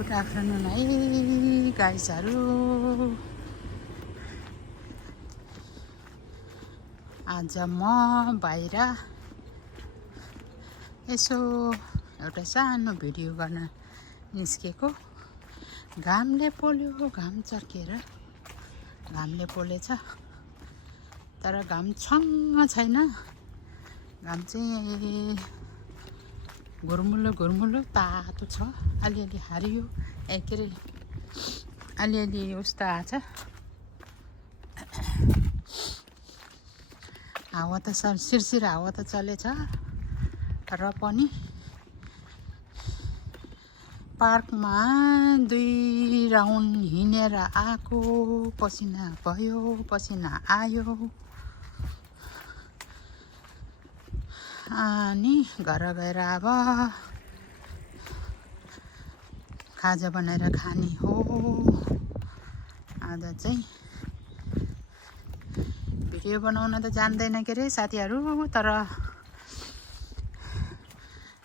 Good afternoon है गाइजहरू। आज म बाहिर यसो एउटा सानो भिडियो गर्न निस्केको। घामले पोल्यो, घाम चर्केर घामले पोलेछ, तर घाम छङ्ग छैन। घाम चाहिँ घुर्मुलो घुर्मुलो तातो छ, अलिअलि हरियो के अरे अलिअलि उस्तो आछ। हावा त सिरसिर हावा त चलेछ, र पनि पार्कमा 2 राउन्ड हिँडेर आएको, पसिना भयो, पसिना आयो। अनि घर गएर अब खाजा बनाएर खाने हो। आज चाहिँ भिडियो बनाउन त जान्दैन के अरे साथीहरू, तर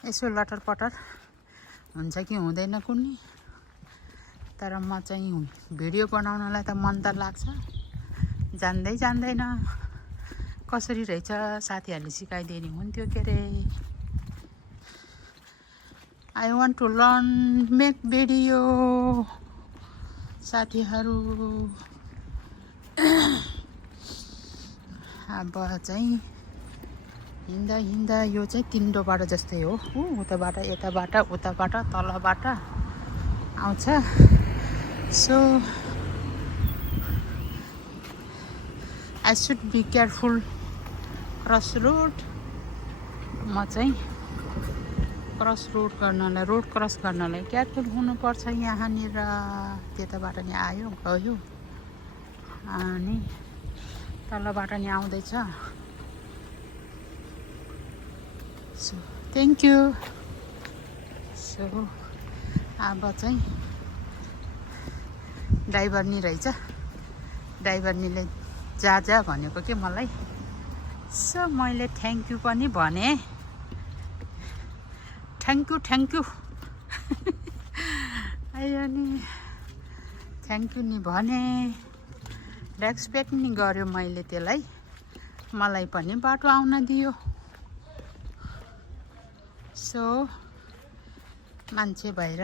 यसो लटर पटर हुन्छ कि हुँदैन कुन्नी। तर म चाहिँ भिडियो बनाउनलाई त मन त लाग्छ, जान्दैन कसरी रहेछ साथीहरूले सिकाइदिने हुन्थ्यो के अरे। I want to learn make video साथीहरू। अब चाहिँ हिँड्दा हिँड्दा यो चाहिँ 3 बाटो जस्तै हो। उताबाट यताबाट उताबाट तलबाट आउँछ। So I should be careful cross road. म चाहिँ रोड क्रस गर्नलाई केयरफुल हुनुपर्छ यहाँनिर। त्यताबाट नि आयो गयो, अनि तलबाट नि आउँदैछ। So thank you. सो अब चाहिँ ड्राइभर नि रहेछ, ड्राइभर निले जा भनेको के मलाई। सो मैले थ्याङ्क यू पनि भने, थ्याङ्क यू अनि थ्याङ्क यू नि भने, रेस्पेक्ट नि गर्यो मैले त्यसलाई। मलाई पनि बाटो आउन दियो। सो मान्छे भएर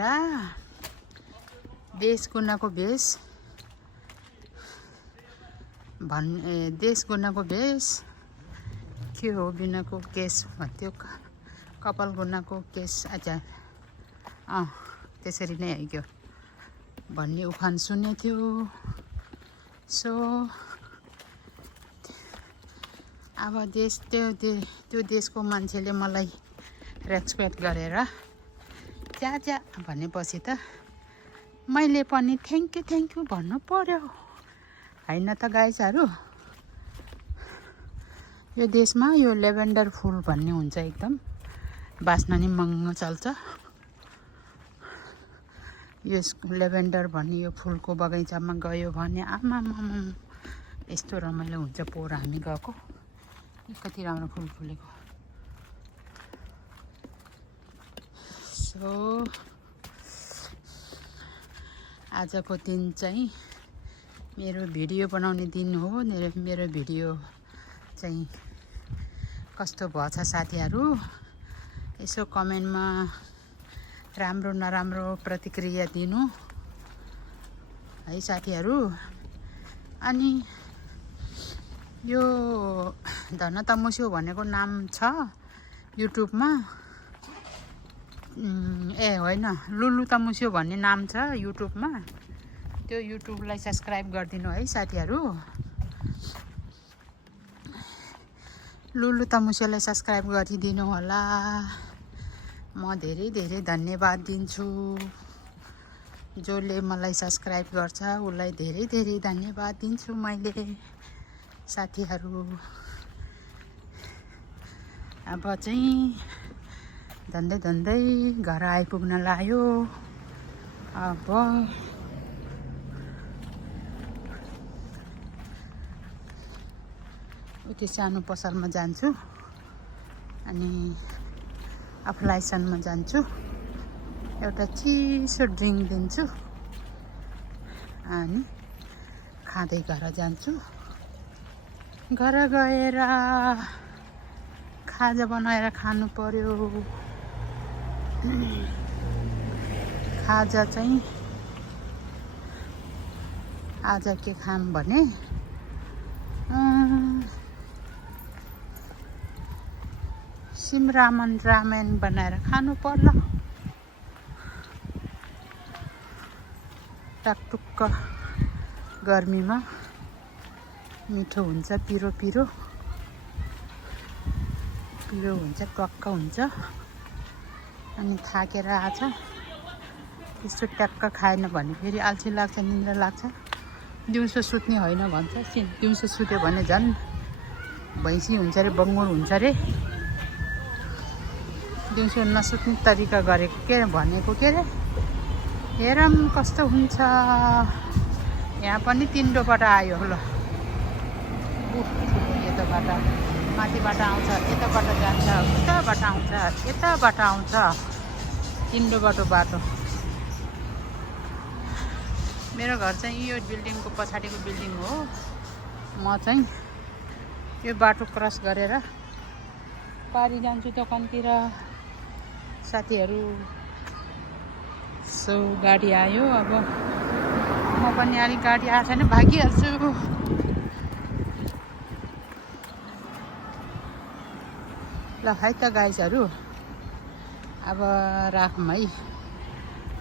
देश गुनाको भेष देश गुनाको भेष के हो बिनाको केस भन्थ्यो, कपाल गुनाको केस। अच्छा त्यसरी नै आइगयो भन्ने उखान सुनेको थियो। सो अब त्यो देशको मान्छेले मलाई रेस्पेक्ट गरेर जा भनेपछि त मैले पनि थ्याङ्क यू भन्नु पर्यो हैन त गाइजहरू। यो देशमा यो लेभेन्डर फुल भन्ने हुन्छ, एकदम बास्ना नि महँगो चल्छ। यो लेभेन्डर भन्ने यो फुलको बगैँचामा गयो भने आमा यस्तो रमाइलो हुन्छ। पोहोर हामी गएको, कति राम्रो फुल फुलेको। सो आजको दिन चाहिँ मेरो भिडियो बनाउने दिन हो। मेरो भिडियो चाहिँ कस्तो भएछ साथीहरू, यसो कमेन्टमा राम्रो नराम्रो प्रतिक्रिया दिनु है साथीहरू। अनि यो धन तमुस्यो भनेको नाम छ युट्युबमा, होइन लुलु तमुस्यो भन्ने नाम छ युट्युबमा। त्यो युट्युबलाई सब्सक्राइब गरिदिनु है साथीहरू। लुलु तमुस्योलाई सब्सक्राइब गरिदिनु होला। म धेरै धन्यवाद दिन्छु। जसले मलाई सब्सक्राइब गर्छ उसलाई धेरै धन्यवाद दिन्छु मैले साथीहरू। अब चाहिँ धन्दै घर आइपुग्न लाग्यो। अब उति सानो पसलमा जान्छु, अनि अप्लाइसनमा जान्छु। एउटा चिसो ड्रिङ्क दिन्छु अनि खाँदै घर जान्छु। घर गएर खाजा बनाएर खानु पर्यो। खाजा चाहिँ आज के खाम भने सिमरामन रामेन बनाएर खानु पर्ला। टकटुक्क गर्मीमा मिठो हुन्छ, पिरो पिरो पिरो हुन्छ, टक्क हुन्छ। अनि थाकेर आछ त्यस्तो ट्याक्क खाएन भने फेरि अल्छी लाग्छ, निन्द्रा लाग्छ। दिउँसो सुत्ने होइन भन्छ। दिउँसो सुत्यो भने झन् भैँसी हुन्छ अरे, बङ्गुर हुन्छ अरे। दिउँसो नसुत्ने तरिका गरेको के भनेको के अरे। हेरौँ कस्तो हुन्छ। यहाँ पनि तिनडोबाट आयो ल। यताबाट माथिबाट आउँछ, यताबाट जान्छ, उताबाट आउँछ, यताबाट आउँछ। तिनडोबाट बाटो। मेरो घर चाहिँ यो बिल्डिङको पछाडिको बिल्डिङ हो। म चाहिँ यो बाटो क्रस गरेर पारी जान्छु दोकानतिर। साथीहरू सो गाडी आयो। अब म पनि अलिक गाडी आएको छैन भागिहाल्छु। ल है त गाइजहरू, अब राखौँ है।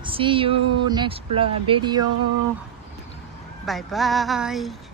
See you next video. Bye bye.